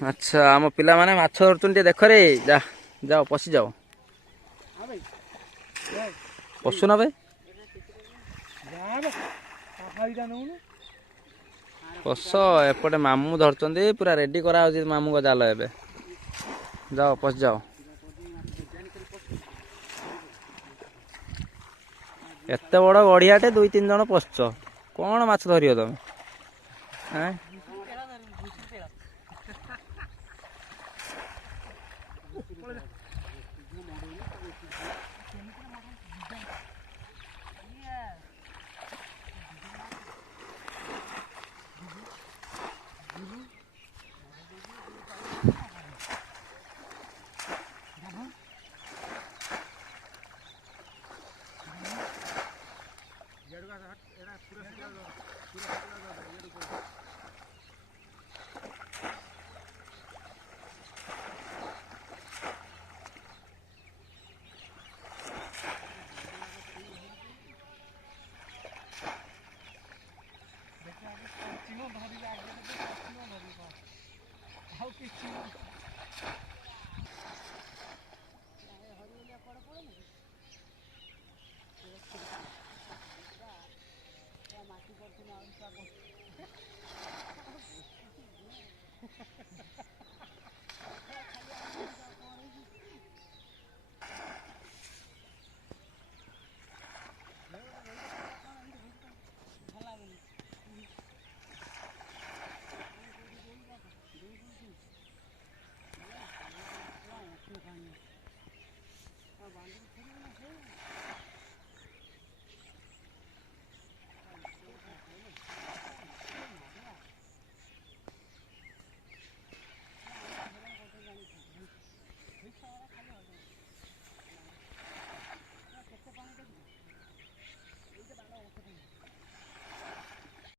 ଆଚ୍ଛା ଆମ ପିଲାମାନେ ମାଛ ଧରୁଛନ୍ତି ଟିକେ ଦେଖରେ ଯାଅ ପଶିଯାଅ ପଶୁନ ବେ ପଶ ଏପଟେ ମାମୁଁ ଧରୁଛନ୍ତି ପୁରା ରେଡି କରାହଉଛି ମାମୁଁଙ୍କ ଜାଲ ଏବେ ଯାଅ ପଶିଯାଅ ଏତେ ବଡ଼ ଗଡ଼ିଆଟେ 2-3 ଜଣ ପଶିଛ କଣ ମାଛ ଧରିବ ତମେ ଆଁ